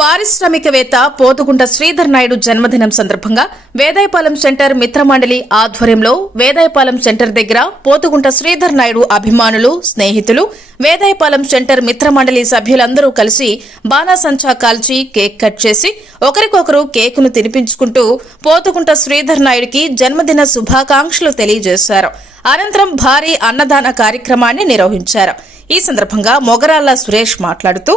పారిశ్రామికవేత్త పోతుగుంట శ్రీధర్ నాయుడు జన్మదినం సందర్భంగా వేదాయపాలెం సెంటర్ మిత్రమండలి ఆధ్వర్యంలో వేదాయపాలెం సెంటర్ దగ్గర పోతుగుంట శ్రీధర్ నాయుడు అభిమానులు, స్నేహితులు, వేదాయపాలెం సెంటర్ మిత్రమండలి సభ్యులందరూ కలిసి బాణాసంచా కాల్చి కేక్ కట్ చేసి ఒకరికొకరు కేకును తినిపించుకుంటూ పోతుగుంట శ్రీధర్ నాయుడికి జన్మదిన శుభాకాంక్షలు తెలియజేశారు. అనంతరం భారీ అన్నదాన కార్యక్రమాన్ని నిర్వహించారు. ఈ సందర్భంగా మొగరాళ్ల సురేష్ మాట్లాడుతూ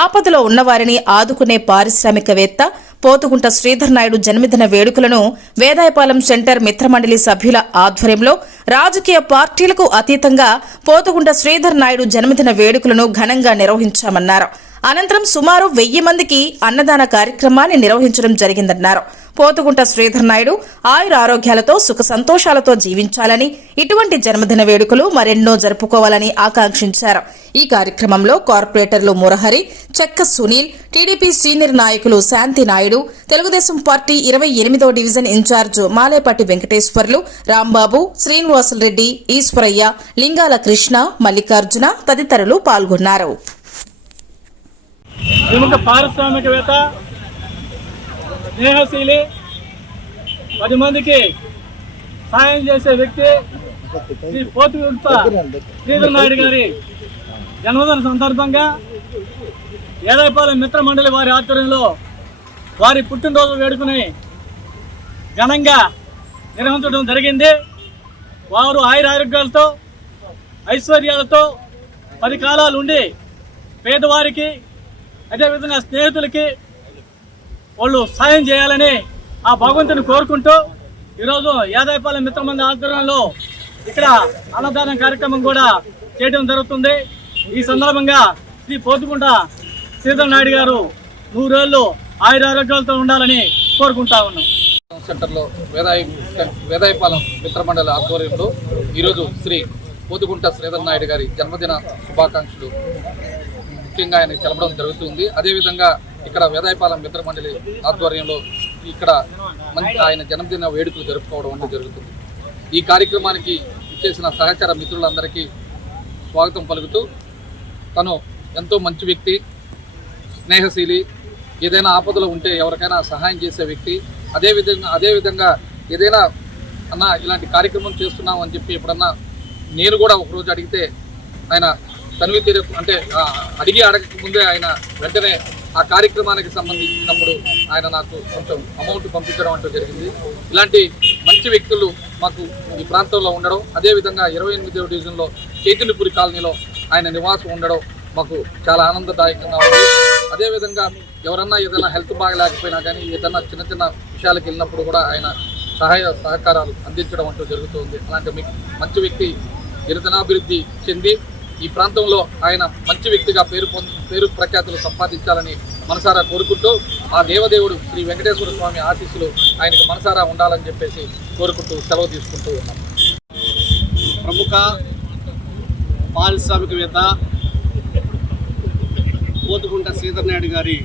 ఆపదలో ఉన్నవారిని ఆదుకునే పారిశ్రామికవేత్త పోతుగుంట శ్రీధర్ నాయుడు జన్మదిన వేడుకలను వేదాయపాలెం సెంటర్ మిత్రమండలి సభ్యుల ఆధ్వర్యంలో రాజకీయ పార్టీలకు అతీతంగా పోతుగుంట శ్రీధర్ నాయుడు జన్మదిన వేడుకలను ఘనంగా నిర్వహించామన్నారు. అనంతరం సుమారు 1000 మందికి అన్నదాన కార్యక్రమాన్ని నిర్వహించడం జరిగిందన్నారు. పోతుగుంట శ్రీధర్ నాయుడు ఆయురారోగ్యాలతో సుఖ సంతోషాలతో జీవించాలని, ఇటువంటి జన్మదిన వేడుకలు మరెన్నో జరుపుకోవాలని ఆకాంక్షించారు. ఈ కార్యక్రమంలో కార్పొరేటర్లు మురహరి, చెక్క సునీల్, టీడీపీ సీనియర్ నాయకులు శాంతి నాయుడు, తెలుగుదేశం పార్టీ 28వ డివిజన్ ఇన్ఛార్జ్ మాలేపాటి వెంకటేశ్వర్లు, రాంబాబు, శ్రీనివాసులరెడ్డి, ఈశ్వరయ్య, లింగాల కృష్ణ, మల్లికార్జున తదితరులు పాల్గొన్నారు. ప్రముఖ పారిశ్రామికవేత్త, స్నేహశీలి, 10 మందికి సాయం చేసే వ్యక్తి శ్రీ పోతుగుంట శ్రీధర్ నాయుడు గారి జన్మదిన సందర్భంగా వేదాయపాలెం మిత్ర మండలి వారి ఆధ్వర్యంలో వారి పుట్టినరోజు వేడుకని ఘనంగా నిర్వహించడం జరిగింది. వారు ఆయురారోగ్యాలతో ఐశ్వర్యాలతో 10 కాలాలు ఉండి పేదవారికి అదేవిధంగా స్నేహితులకి వాళ్ళు సాయం చేయాలని ఆ భగవంతుని కోరుకుంటూ ఈరోజు వేదాయపాలెం మిత్రమండలి ఆధ్వర్యంలో ఇక్కడ అన్నదానం కార్యక్రమం కూడా చేయడం జరుగుతుంది. ఈ సందర్భంగా శ్రీ పోతుగుంట శ్రీధర్ నాయుడు గారు 100 ఏళ్ళు ఆయురారోగ్యాలతో ఉండాలని కోరుకుంటా ఉన్నాం. సెంటర్లో వేదాయపాలెం మిత్రమండలి ఆధ్వర్యంలో ఈరోజు శ్రీ పోతుగుంట శ్రీధర్ నాయుడు గారి జన్మదిన శుభాకాంక్షలు ముఖ్యంగా ఆయన తెలపడం జరుగుతుంది. అదేవిధంగా ఇక్కడ వేదాయపాలెం మిత్రమండలి ఆధ్వర్యంలో ఇక్కడ ఆయన జన్మదిన వేడుకలు జరుపుకోవడం అనేది జరుగుతుంది. ఈ కార్యక్రమానికి ఇచ్చేసిన సహచర మిత్రులందరికీ స్వాగతం పలుకుతూ, తను ఎంతో మంచి వ్యక్తి, స్నేహశీలి, ఏదైనా ఆపదలో ఉంటే ఎవరికైనా సహాయం చేసే వ్యక్తి. అదేవిధంగా ఏదైనా అన్న ఇలాంటి కార్యక్రమం చేస్తున్నాం అని చెప్పి ఎప్పుడన్నా నేను కూడా ఒకరోజు అడిగితే ఆయన తనివి తీరకు అంటే అడగక ముందే ఆయన వెంటనే ఆ కార్యక్రమానికి సంబంధించినప్పుడు ఆయన నాకు కొంచెం అమౌంట్ పంపించడం అంటూ జరిగింది. ఇలాంటి మంచి వ్యక్తులు మాకు ఈ ప్రాంతంలో ఉండడం, అదేవిధంగా 28వ డివిజన్లో చైతన్యపురి కాలనీలో ఆయన నివాసం ఉండడం మాకు చాలా ఆనందదాయకంగా ఉంది. అదేవిధంగా ఎవరన్నా ఏదైనా హెల్త్ బాగలేకపోయినా కానీ ఏదైనా చిన్న చిన్న విషయాలకు వెళ్ళినప్పుడు కూడా ఆయన సహకారాలు అందించడం అంటూ జరుగుతుంది. అలాంటి మంచి వ్యక్తి గిరిజనాభివృద్ధి చెంది ఈ ప్రాంతంలో ఆయన మంచి వ్యక్తిగా పేరు ప్రఖ్యాతులు సంపాదించాలని మనసారా కోరుకుంటూ, ఆ దేవదేవుడు శ్రీ వెంకటేశ్వర స్వామి ఆశీస్సులు ఆయనకు మనసారా ఉండాలని చెప్పేసి కోరుకుంటూ సెలవు తీసుకుంటూ ఉన్నాం. ప్రముఖ పారిశ్రామికవేత్త పోతుగుంట శ్రీధర్ నాయుడు గారి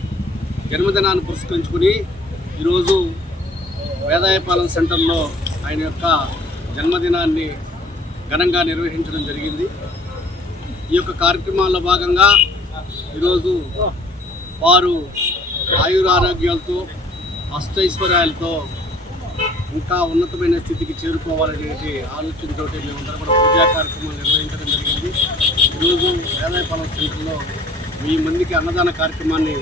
జన్మదినాన్ని పురస్కరించుకుని ఈరోజు వేదాయపాలెం సెంటర్లో ఆయన యొక్క జన్మదినాన్ని ఘనంగా నిర్వహించడం జరిగింది. ఈ యొక్క కార్యక్రమాల్లో భాగంగా ఈరోజు వారు ఆయురారోగ్యాలతో అష్టైశ్వర్యాలతో ఇంకా ఉన్నతమైన స్థితికి చేరుకోవాలనే ఆలోచనతో మేమందరం కూడా పూజా కార్యక్రమాలు నిర్వహించడం జరిగింది. ఈరోజు వేదాయపాలెం సెంటర్లో 1000 మందికి అన్నదాన కార్యక్రమాన్ని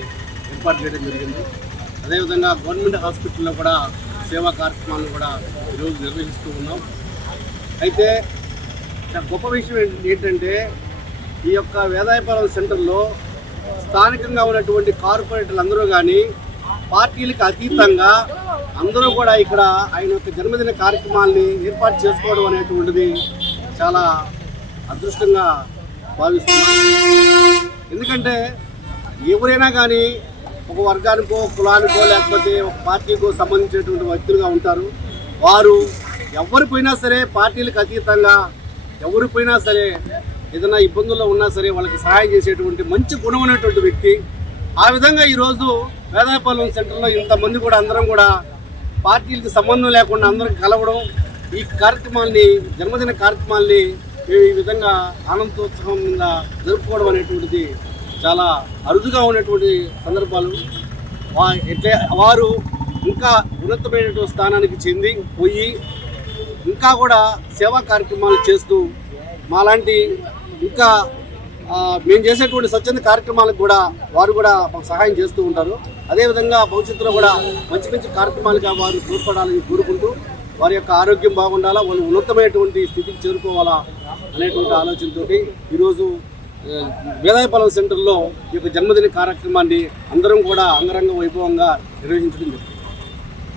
ఏర్పాటు చేయడం జరిగింది. అదేవిధంగా గవర్నమెంట్ హాస్పిటల్లో కూడా సేవా కార్యక్రమాలను కూడా ఈరోజు నిర్వహిస్తూ ఉన్నాం. అయితే గొప్ప విషయం ఏంటంటే ఈ యొక్క వేదాయపాలెం సెంటర్లో స్థానికంగా ఉన్నటువంటి కార్పొరేటర్లు అందరూ కానీ పార్టీలకు అతీతంగా అందరూ కూడా ఇక్కడ ఆయన యొక్క జన్మదిన కార్యక్రమాల్ని ఏర్పాటు చేసుకోవడం అనేటువంటిది చాలా అదృష్టంగా భావిస్తున్నాం. ఎందుకంటే ఎవరైనా కానీ ఒక వర్గానికో, కులానికో, లేకపోతే ఒక పార్టీకో సంబంధించినటువంటి వ్యక్తులుగా ఉంటారు. వారు ఎవరిపోయినా సరే పార్టీలకు అతీతంగా ఎవరిపోయినా సరే ఏదైనా ఇబ్బందుల్లో ఉన్నా సరే వాళ్ళకి సహాయం చేసేటువంటి మంచి గుణం ఉన్నటువంటి వ్యక్తి. ఆ విధంగా ఈరోజు వేదాయపాలెం సెంటర్లో ఇంతమంది కూడా అందరం కూడా పార్టీలకు సంబంధం లేకుండా అందరం కలవడం, ఈ కార్యక్రమాల్ని జన్మదిన కార్యక్రమాల్ని మేము ఈ విధంగా ఆనందోత్సవం మీద జరుపుకోవడం అనేటువంటిది చాలా అరుదుగా ఉన్నటువంటి సందర్భాలు. వారు ఇంకా ఉన్నతమైనటువంటి స్థానానికి చెంది పోయి ఇంకా కూడా సేవా కార్యక్రమాలు చేస్తూ మాలాంటి ఇంకా మేము చేసేటువంటి స్వచ్ఛంద కార్యక్రమాలకు కూడా వారు కూడా మాకు సహాయం చేస్తూ ఉంటారు. అదేవిధంగా భవిష్యత్తులో కూడా మంచి మంచి కార్యక్రమాలుగా వారు తోడ్పడాలని కోరుకుంటూ వారి యొక్క ఆరోగ్యం బాగుండాలా, వాళ్ళు ఉన్నతమైనటువంటి స్థితికి చేరుకోవాలా అనేటువంటి ఆలోచనతో ఈరోజు వేదాయపాలెం సెంటర్లో ఈ యొక్క జన్మదిన కార్యక్రమాన్ని అందరం కూడా అంగరంగ వైభవంగా నిర్వహించడం జరిగింది.